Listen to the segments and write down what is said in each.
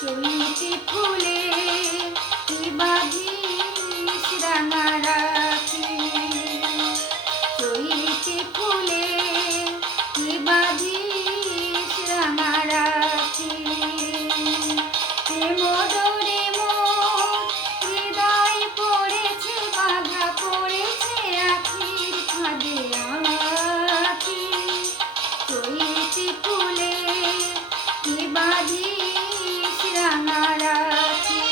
চৈতি ফুলে কি বাঁধিস রাঙা রাখি, চৈতি ফুলে কি বাঁধিস রাঙা রাখি। মধুরে মোর হৃদয় পড়েছে বাঁধা পড়েছে আখির ফাঁদে আঁখি, চৈতি ফুলে কি বাঁধিস রাঙা রাখি।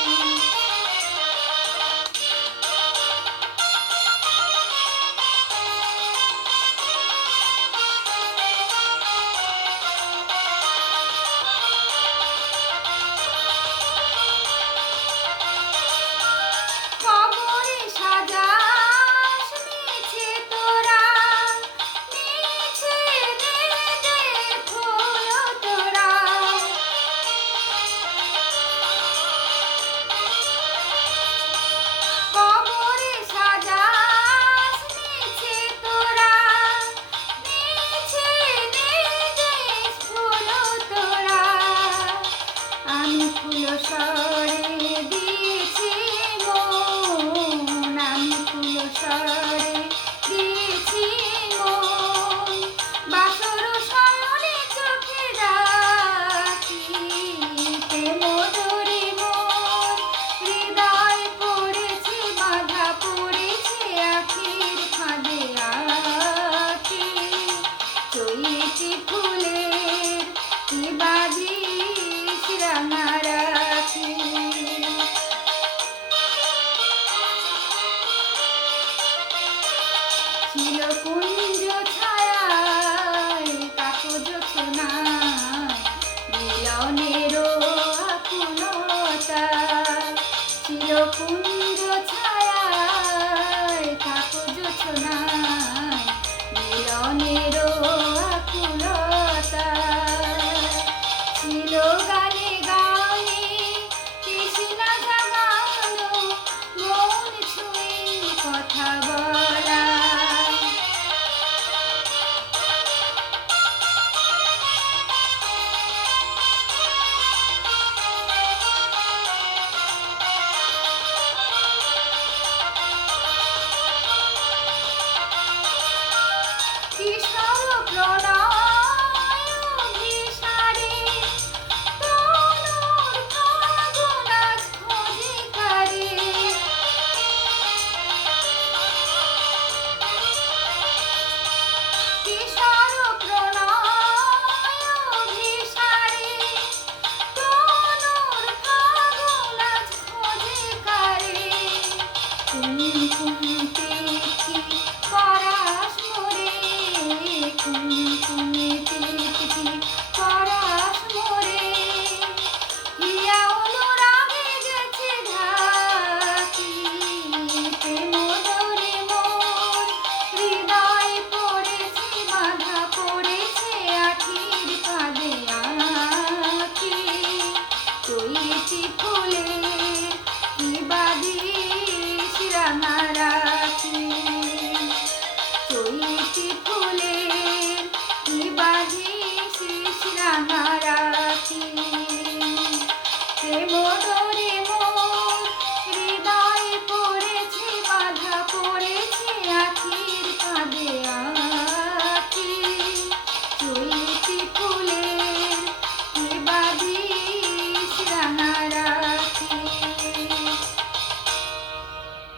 কবরে সাজাস মিছে তোরা, মিছে দে দে ফুল তোরা। কবরে সাজাস মিছে তোরা, মিছে দে দে ফুল তোরা। আমি ফুল সরে দিয়েছি মন, আমি ফুল সরে দিয়েছি মন। বাসর শয়নে চোখে রাখিতে মধুরে মোর হৃদয় পড়েছে বাঁধা পড়েছে আখির ফাঁদে আঁখি, চৈতি ফুলের কি বাঁধিস রাঙা রাখি। ছিল কুঞ্জ ছায়ায় কাকজ ছোনায় মিলনেরও আকুলতা, ছিল কুঞ্জ ছায়ায় কাকজ ছোনায় মিলনেরও আকুলতা। ছিল গানে গানে তৃষ্ণা জাগানো মন ছুঁয়ে কথা বলা। কিশোর প্রণয় অভিসারে তনুর ফাগুন আজ খোঁজে কারে। কিশোর প্রণয় অভিসারে তনুর ফাগুন আজ খোঁজে কারে। কুমকুমতে কি পরাশ মোরে, কুমকুমেতে কি